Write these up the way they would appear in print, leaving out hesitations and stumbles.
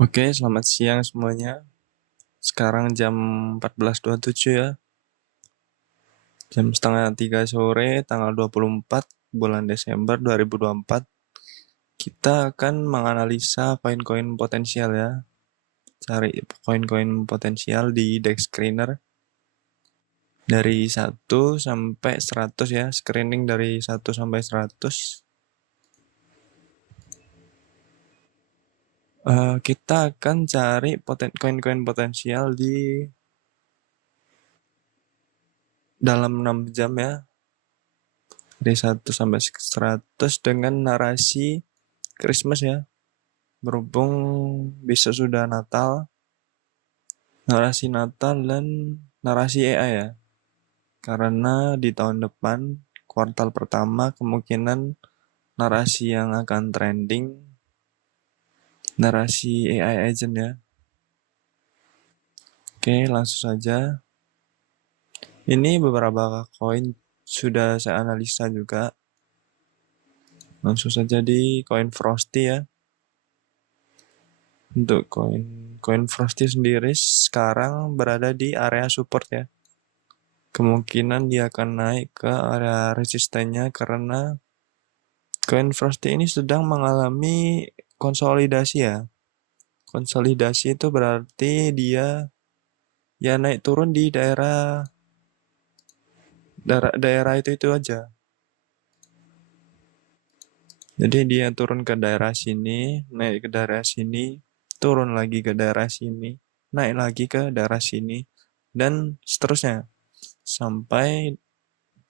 Oke, selamat siang semuanya. Sekarang jam 14.27 ya. Jam setengah 3 sore, tanggal 24 bulan Desember 2024. Kita akan menganalisa koin-koin potensial ya. Cari koin-koin potensial di DEX Screener. Dari 1 sampai 100 ya. Screening dari 1 sampai 100. Kita akan cari koin-koin potensial di dalam 6 jam ya. Dari 1 sampai 100 dengan narasi Christmas ya. Berhubung besok sudah Natal, narasi Natal dan narasi AI ya. Karena di tahun depan, kuartal pertama kemungkinan narasi yang akan trending, narasi AI agent ya. Oke, langsung saja. Ini beberapa koin sudah saya analisa juga. Langsung saja di koin Frosty ya. Untuk koin Frosty sendiri sekarang berada di area support ya. Kemungkinan dia akan naik ke area resistennya karena koin Frosty ini sedang mengalami konsolidasi ya. Konsolidasi itu berarti dia ya naik turun di daerah itu aja. Jadi dia turun ke daerah sini, naik ke daerah sini, turun lagi ke daerah sini, naik lagi ke daerah sini, dan seterusnya sampai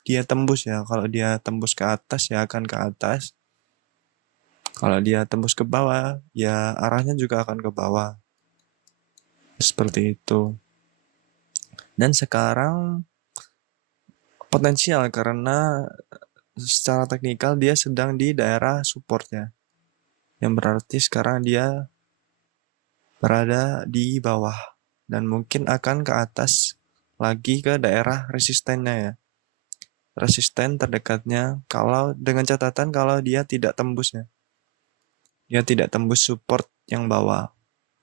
dia tembus ya. Kalau dia tembus ke atas ya akan ke atas. Kalau dia tembus ke bawah ya arahnya juga akan ke bawah. Seperti itu. Dan sekarang potensial karena secara teknikal dia sedang di daerah supportnya. Yang berarti sekarang dia berada di bawah dan mungkin akan ke atas lagi ke daerah resistennya ya. Resisten terdekatnya kalau dengan catatan kalau dia tidak tembus ya. Dia tidak tembus support yang bawah.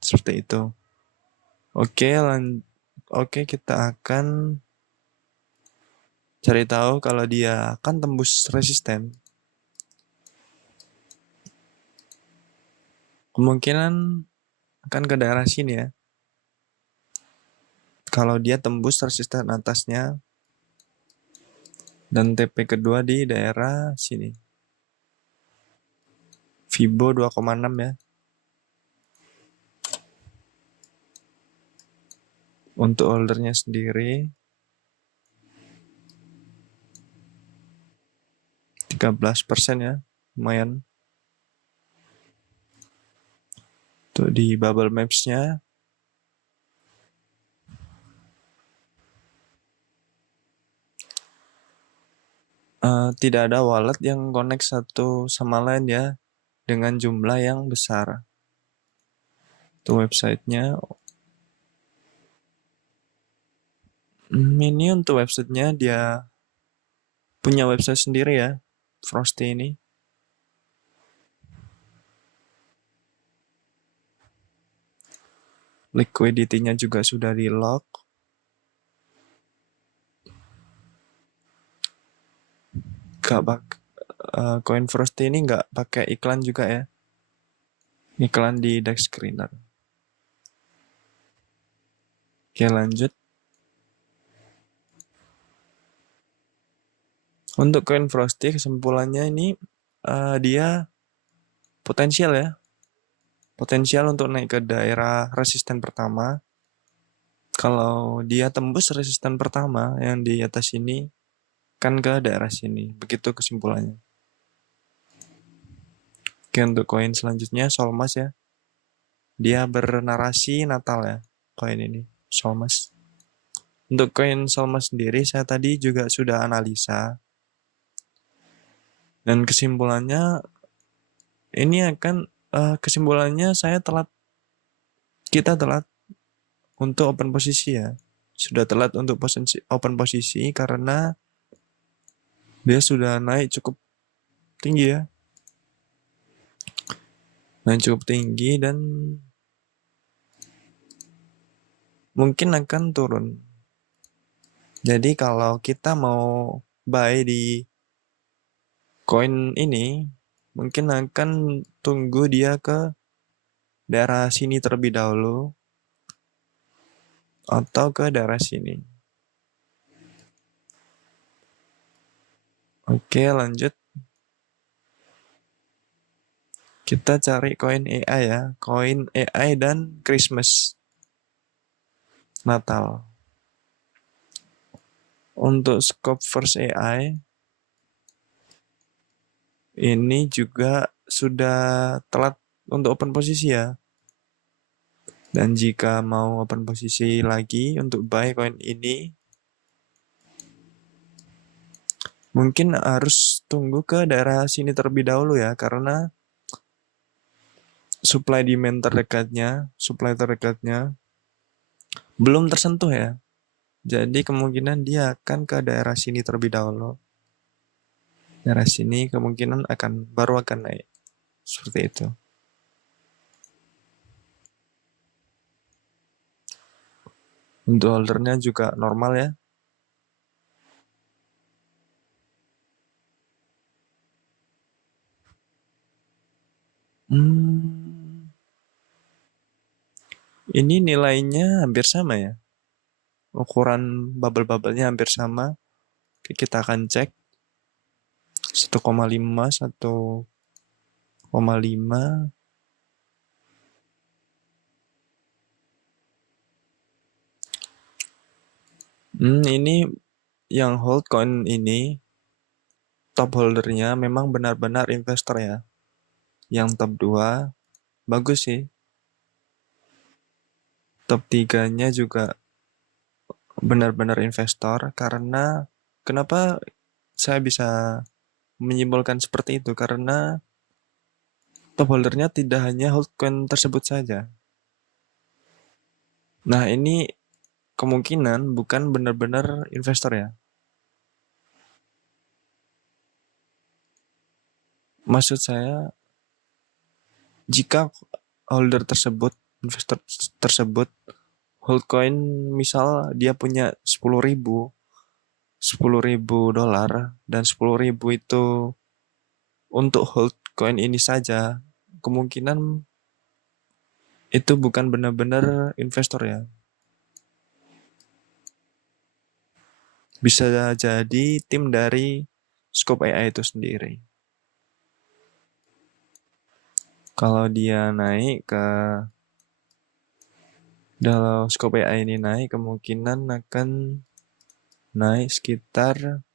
Seperti itu. Oke, oke kita akan cari tahu kalau dia akan tembus resisten. Kemungkinan akan ke daerah sini ya. Kalau dia tembus resisten atasnya dan TP kedua di daerah sini. Fibo 2,6 ya. Untuk holdernya sendiri 13% ya. Lumayan. Untuk di bubble maps-nya tidak ada wallet yang connect satu sama lain ya dengan jumlah yang besar. Itu websitenya. Ini untuk websitenya dia punya website sendiri ya, Frosty ini. Liquidity-nya juga sudah di lock. Coin Frosty ini nggak pakai iklan juga ya. Iklan di DEX Screener. Oke lanjut. Untuk coin Frosty kesimpulannya ini dia potensial ya. Potensial untuk naik ke daerah resisten pertama. Kalau dia tembus resisten pertama yang di atas ini kan ke daerah sini. Begitu kesimpulannya. Oke untuk koin selanjutnya Solmas ya. Dia bernarasi Natal ya koin ini Solmas. Untuk koin Solmas sendiri saya tadi juga sudah analisa. Dan kesimpulannya ini akan kesimpulannya kita telat untuk open posisi ya. Sudah telat untuk open posisi karena dia sudah naik cukup tinggi ya. Naik cukup tinggi dan mungkin akan turun. Jadi kalau kita mau buy di koin ini, mungkin akan tunggu dia ke daerah sini terlebih dahulu atau ke daerah sini. Oke, lanjut. Kita cari koin AI ya. Koin AI dan Christmas. Natal. Untuk scope first AI, ini juga sudah telat untuk open posisi ya. Dan jika mau open posisi lagi untuk buy koin ini, mungkin harus tunggu ke daerah sini terlebih dahulu ya, karena supply terdekatnya belum tersentuh ya. Jadi kemungkinan dia akan ke daerah sini terlebih dahulu. Daerah sini kemungkinan baru akan naik. Seperti itu. Untuk holdernya juga normal ya. Ini nilainya hampir sama ya. Ukuran bubble-bubblenya hampir sama. Oke, kita akan cek 1,5, 1,5. Ini yang hold coin ini top holdernya memang benar-benar investor ya. Yang top 2 bagus sih. Top 3-nya juga benar-benar investor, karena kenapa saya bisa menyimpulkan seperti itu, karena top holdernya tidak hanya hold coin tersebut saja. Nah, ini kemungkinan bukan benar-benar investor ya. Maksud saya, jika holder tersebut, investor tersebut hold coin, misal dia punya 10.000 dolar dan 10.000 itu untuk hold coin ini saja, kemungkinan itu bukan benar-benar investor ya. Bisa jadi tim dari Scope AI itu sendiri. Kalau dia naik ke dalam Scope AI ini naik, kemungkinan akan naik sekitar,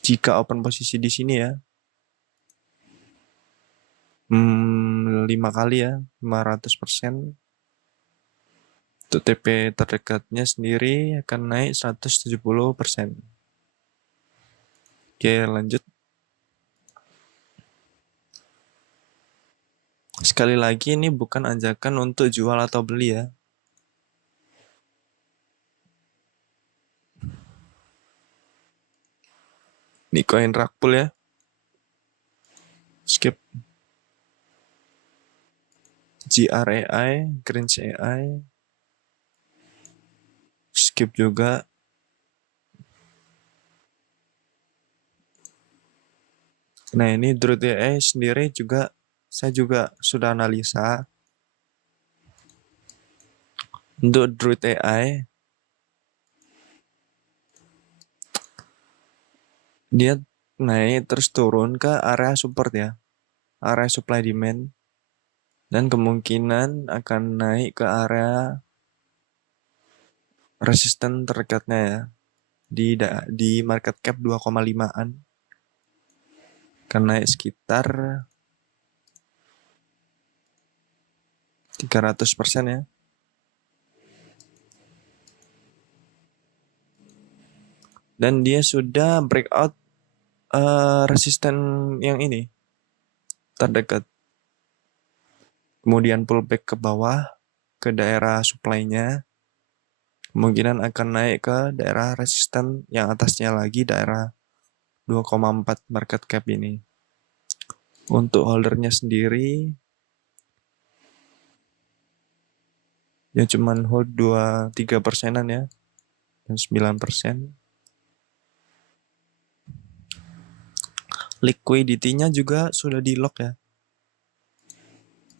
jika open posisi di sini ya, 5 kali ya, 500%. Untuk TP terdekatnya sendiri akan naik 170%. Oke, lanjut. Sekali lagi, ini bukan ajakan untuk jual atau beli ya. Ini koin rakpul ya. Skip. GRAI, Greens AI. Skip juga. Nah, ini Druid AI sendiri juga, saya juga sudah analisa. Untuk Druid AI, dia naik terus turun ke area support ya. Area supply demand. Dan kemungkinan akan naik ke area resisten terdekatnya ya. Di market cap 2,5-an. Akan naik sekitar 300% ya. Dan dia sudah breakout resisten yang ini terdekat. Kemudian pullback ke bawah ke daerah supply-nya. Kemungkinan akan naik ke daerah resisten yang atasnya lagi, daerah 2,4 market cap ini. Untuk holdernya sendiri, Ya cuman hold 2-3%-an ya. Dan 9%. Liquidity-nya juga sudah di lock ya.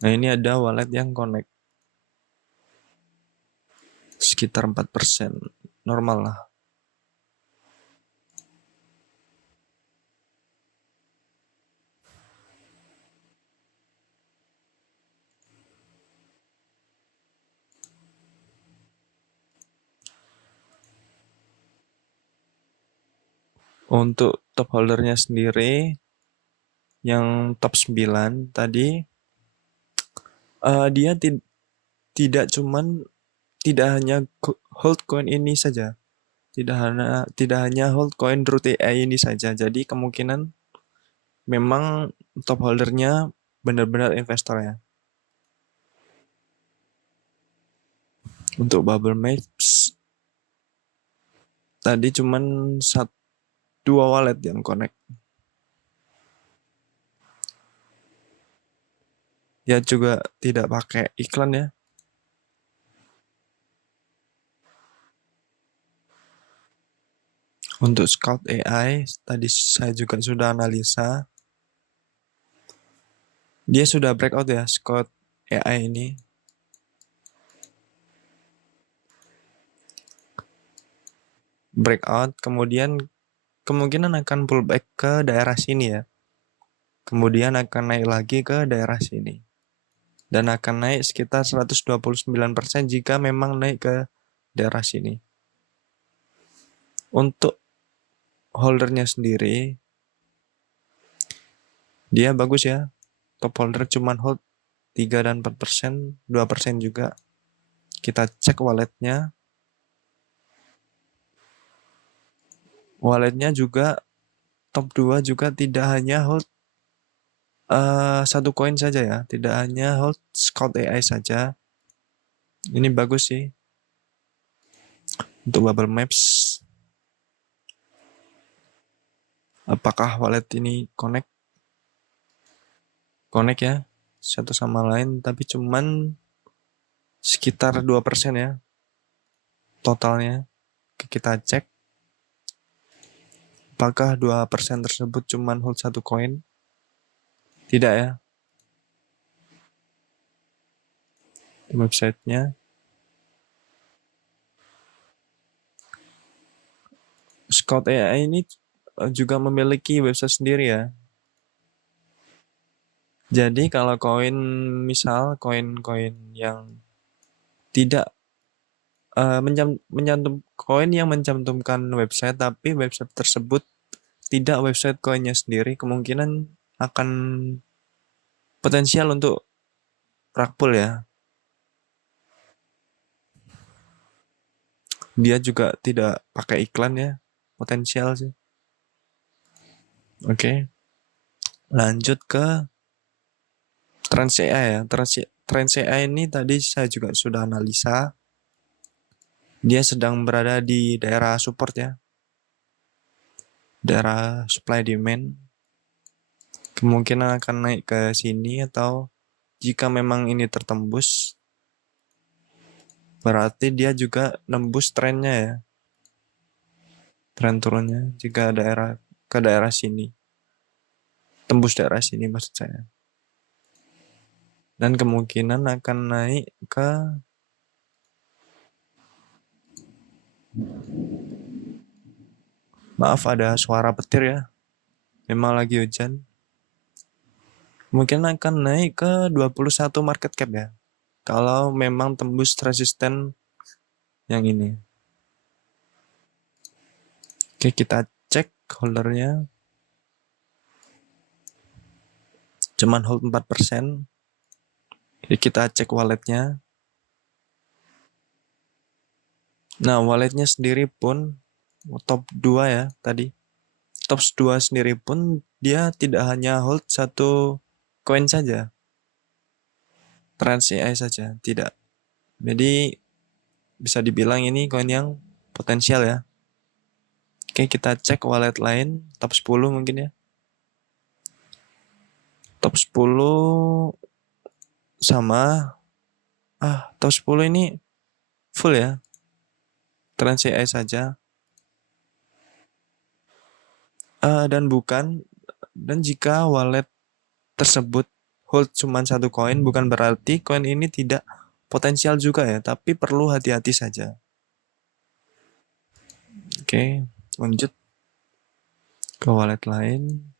Nah ini ada wallet yang connect. Sekitar 4%. Normal lah. Untuk top holdernya sendiri, yang top 9 tadi, dia tidak hanya hold coin ini saja. Tidak hanya hold coin Root AI ini saja. Jadi kemungkinan memang top holdernya benar-benar investor ya. Untuk Bubble Maps tadi cuman 2 wallet yang connect. Ya juga tidak pakai iklan ya. Untuk Scout AI tadi saya juga sudah analisa. Dia sudah breakout ya Scout AI ini. Breakout kemudian kemungkinan akan pullback ke daerah sini ya. Kemudian akan naik lagi ke daerah sini. Dan akan naik sekitar 129% jika memang naik ke daerah sini. Untuk holdernya sendiri, dia bagus ya. Top holder cuman hold 3 dan 4%, 2% juga. Kita cek walletnya. Walletnya juga top 2 juga tidak hanya hold satu koin saja ya, tidak hanya hold Scout AI saja. Ini bagus sih. Untuk Bubble Maps, apakah wallet ini connect ya satu sama lain, tapi cuman sekitar 2% ya totalnya. Kita cek apakah 2% tersebut cuman hold satu koin. Tidak ya, di websitenya. Scout AI ini juga memiliki website sendiri ya. Jadi kalau misal koin-koin yang tidak koin yang mencantumkan website tapi website tersebut tidak website koinnya sendiri, kemungkinan akan potensial untuk rug pull ya. Dia juga tidak pakai iklan ya, potensial sih. Oke. Lanjut ke Trans AI ya. Trans AI ini tadi saya juga sudah analisa. Dia sedang berada di daerah support ya. Daerah supply demand. Kemungkinan akan naik ke sini atau jika memang ini tertembus, berarti dia juga nembus trennya ya. Tren turunnya jika ke daerah sini. Tembus daerah sini maksud saya. Dan kemungkinan akan naik ke maaf ada suara petir ya. Memang lagi hujan. Mungkin akan naik ke 21 market cap ya. Kalau memang tembus resisten yang ini. Oke, kita cek holdernya. Cuman hold 4%. Jadi kita cek walletnya. Nah, walletnya sendiri pun top 2 ya tadi. Top 2 sendiri pun dia tidak hanya hold satu koin saja. Trans AI saja, tidak. Jadi bisa dibilang ini koin yang potensial ya. Oke, kita cek wallet lain, top 10 mungkin ya. Top 10 sama top 10 ini full ya, Trans AI saja. Dan jika wallet tersebut hold cuma satu koin, bukan berarti koin ini tidak potensial juga ya, tapi perlu hati-hati saja. Oke, lanjut ke wallet lain.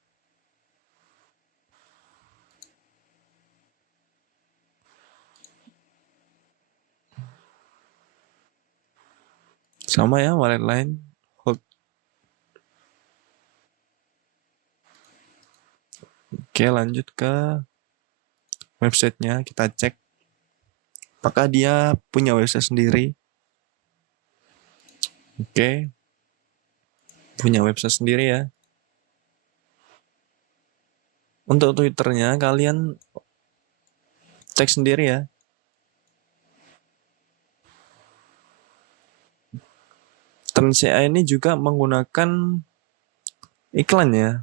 Sama ya, wallet lain hold. Oke, lanjut ke websitenya, kita cek apakah dia punya website sendiri. Oke, punya website sendiri ya. Untuk Twitternya kalian cek sendiri ya. Trans.ai ini juga menggunakan iklan ya.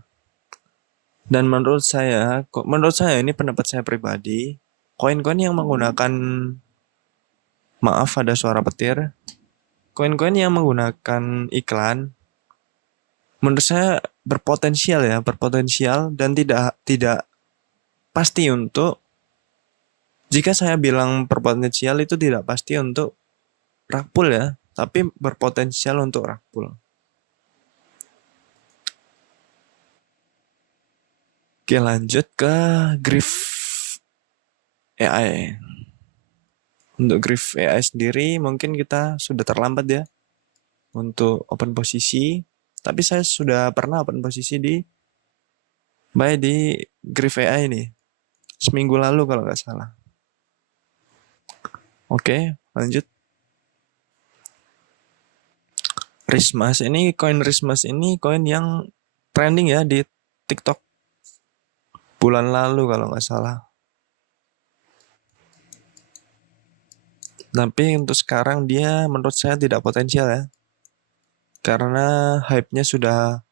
Dan menurut saya ini pendapat saya pribadi, koin-koin yang menggunakan, maaf ada suara petir, koin-koin yang menggunakan iklan, menurut saya berpotensial dan tidak pasti untuk, jika saya bilang berpotensial itu tidak pasti untuk rakpul ya, tapi berpotensial untuk rakpul. Oke, lanjut ke Griff AI. Untuk Griff AI sendiri mungkin kita sudah terlambat ya untuk open posisi, tapi saya sudah pernah open posisi di Griff AI ini seminggu lalu kalau nggak salah. Oke, lanjut. Koin Rismas ini koin yang trending ya di TikTok bulan lalu kalau nggak salah. Tapi untuk sekarang dia menurut saya tidak potensial ya. Karena hype-nya sudah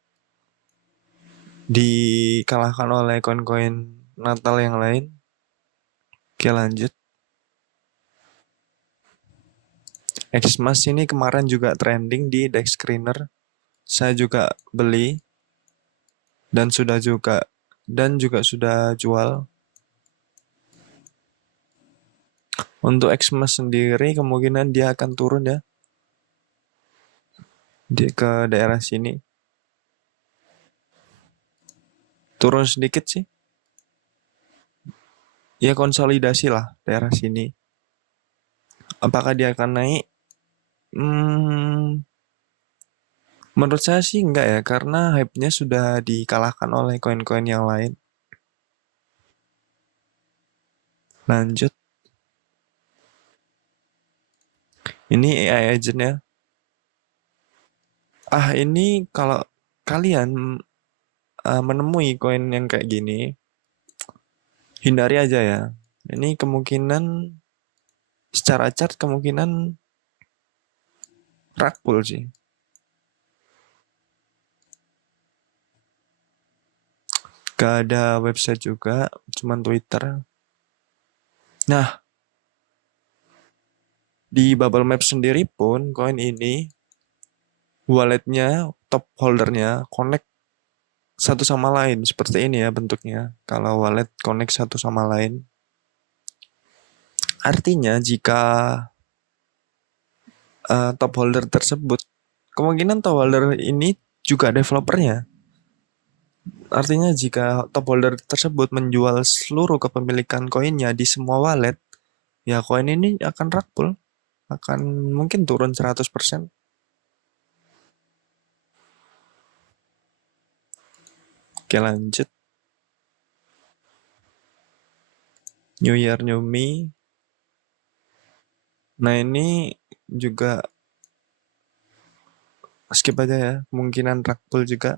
dikalahkan oleh koin-koin Natal yang lain. Oke, lanjut. Xmas ini kemarin juga trending di Dex Screener. Saya juga beli dan juga sudah jual. Untuk Xmas sendiri kemungkinan dia akan turun ya ke daerah sini. Turun sedikit sih. Ya konsolidasi lah daerah sini. Apakah dia akan naik? Menurut saya sih enggak ya, karena hype-nya sudah dikalahkan oleh koin-koin yang lain. Lanjut. Ini AI agent ya. Ini kalau kalian menemui koin yang kayak gini, hindari aja ya. Ini kemungkinan secara chart kemungkinan rakpul sih. Gak ada website juga, cuman Twitter. Nah, di Bubble Map sendiri pun koin ini walletnya, top holdernya connect satu sama lain. Seperti ini ya bentuknya. Kalau wallet connect satu sama lain. Artinya jika top holder tersebut, kemungkinan top holder ini juga developernya. Artinya jika top holder tersebut menjual seluruh kepemilikan koinnya di semua wallet, ya koin ini akan rakpul, akan mungkin turun 100%. Oke, lanjut. New Year New Me. Nah, ini juga skip aja ya, kemungkinan rakpul juga.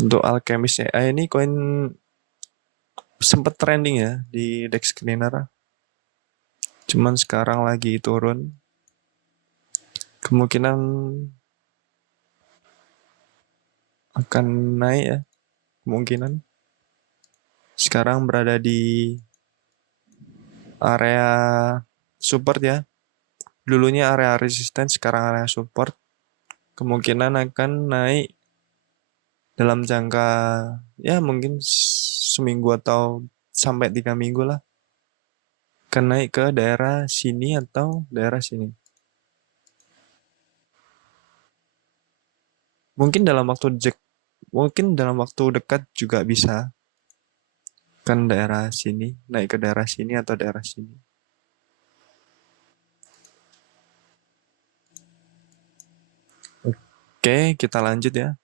Untuk Alchemist AI ini koin sempat trending ya di Dex Screener. Cuman sekarang lagi turun. Kemungkinan akan naik ya, kemungkinan. Sekarang berada di area support ya. Dulunya area resistance, sekarang area support. Kemungkinan akan naik dalam jangka ya mungkin seminggu atau sampai 3 minggu lah. Akan naik ke daerah sini atau daerah sini. Mungkin dalam waktu dekat juga bisa kan daerah sini, naik ke daerah sini atau daerah sini. Oke, kita lanjut ya.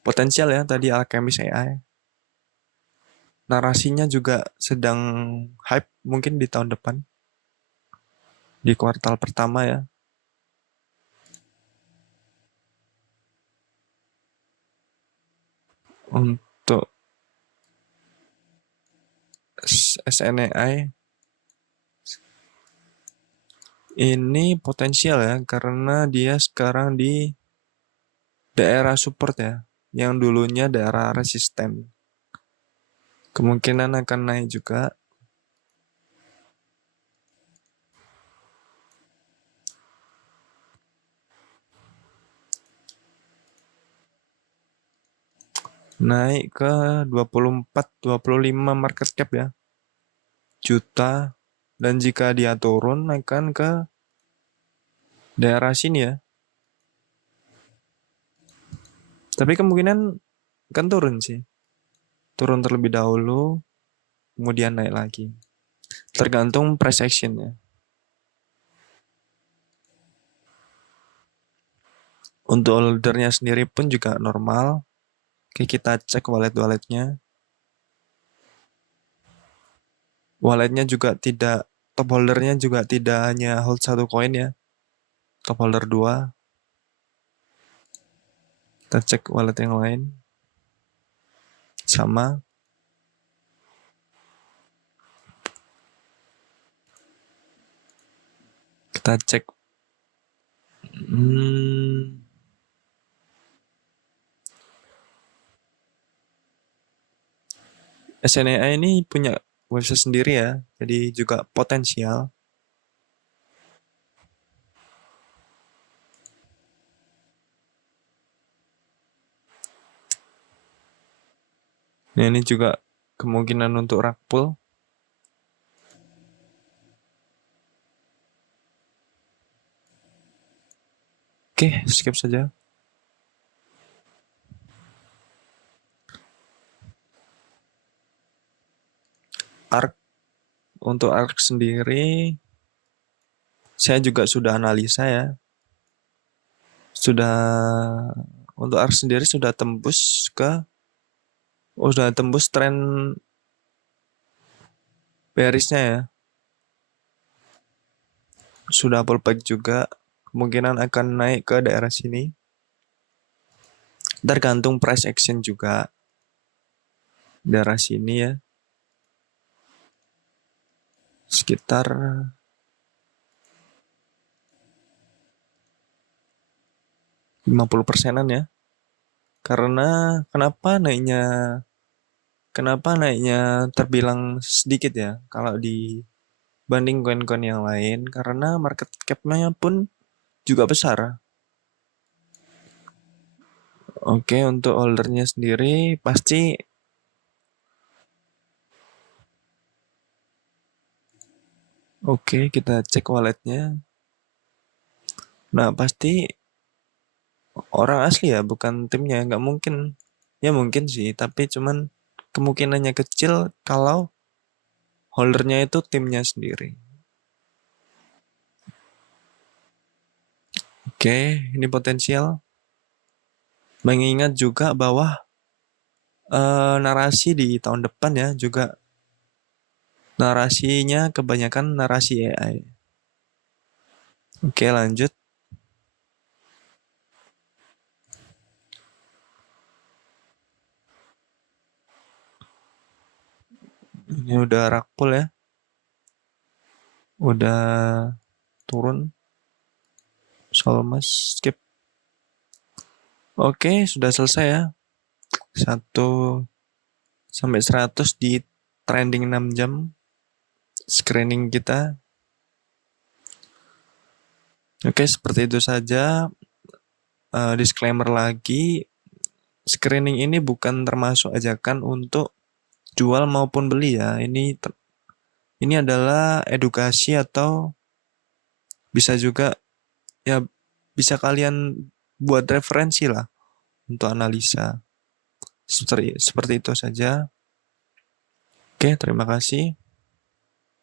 Potensial ya tadi Alchemist AI. Narasinya juga sedang hype mungkin di tahun depan. Di kuartal pertama ya. Untuk SNAI ini potensial ya karena dia sekarang di daerah support ya, yang dulunya daerah resisten. Kemungkinan akan naik juga. Naik ke 24-25 market cap ya. Juta. Dan jika dia turun akan ke daerah sini ya. Tapi kemungkinan kan turun sih. Turun terlebih dahulu, kemudian naik lagi. Tergantung price action ya. Untuk ordernya sendiri pun juga normal. Oke, kita cek wallet-walletnya. Walletnya juga tidak, top holdernya juga tidak hanya hold satu koin ya. Top holder 2. Kita cek wallet yang lain. Sama. Kita cek. SNAI ini punya website sendiri ya. Jadi juga potensial. Nah, ini juga kemungkinan untuk rug pull. Oke, skip saja. ARK, untuk ARK sendiri saya juga sudah analisa ya. Untuk ARK sendiri sudah tembus tren bearishnya ya. Sudah pullback juga, kemungkinan akan naik ke daerah sini. Tergantung price action juga. Daerah sini ya. Sekitar 50%-an ya. Karena kenapa naiknya terbilang sedikit ya kalau dibanding koin-koin yang lain, karena market cap-nya pun juga besar. Oke, untuk holdernya sendiri pasti oke, kita cek walletnya. Nah, pasti orang asli ya, bukan timnya. Nggak mungkin. Ya mungkin sih, tapi cuman kemungkinannya kecil kalau holdernya itu timnya sendiri. Oke, ini potensial. Mengingat juga bahwa narasi di tahun depan ya juga narasinya kebanyakan narasi AI. Oke, lanjut. Ini udah rakpul ya. Udah turun. Solmas skip. Oke, sudah selesai ya. 1, sampai 100 di trending 6 jam screening kita. Oke, seperti itu saja. Disclaimer lagi, screening ini bukan termasuk ajakan untuk jual maupun beli ya. Ini adalah edukasi atau bisa juga ya bisa kalian buat referensi lah untuk analisa. Seperti itu saja. Oke, terima kasih.